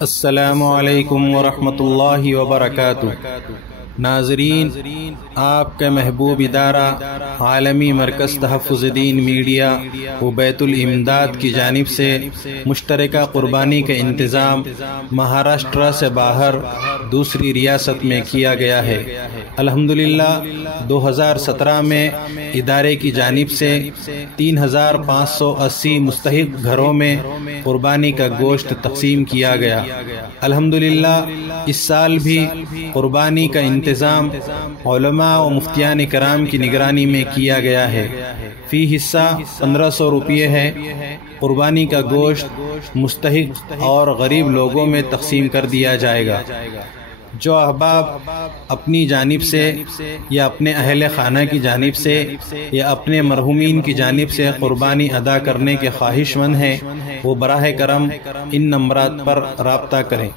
السلام علیکم ورحمۃ اللہ وبرکاتہ۔ ناظرین، آپ کا محبوب ادارہ عالمی مرکز تحفظ دین میڈیا و بیت الامداد کی جانب سے مشترکہ قربانی کا انتظام مہاراشٹر سے باہر دوسری ریاست میں کیا گیا ہے۔ الحمدللہ 2017 میں ادارے کی جانب سے 3580 مستحق گھروں میں قربانی کا گوشت تقسیم کیا گیا۔ الحمدللہ اس سال بھی قربانی کا انتظام علماء و مفتیان کرام کی نگرانی میں کیا گیا ہے۔ فی حصہ 1500 روپے ہے۔ قربانی کا گوشت مستحق اور غریب لوگوں میں تقسیم کر دیا جائے گا۔ جو احباب اپنی جانب سے یا اپنے اہل خانہ کی جانب سے یا اپنے مرحومین کی جانب سے قربانی ادا کرنے کے خواہش مند ہیں، وہ براہ کرم ان نمبرات پر رابطہ کریں۔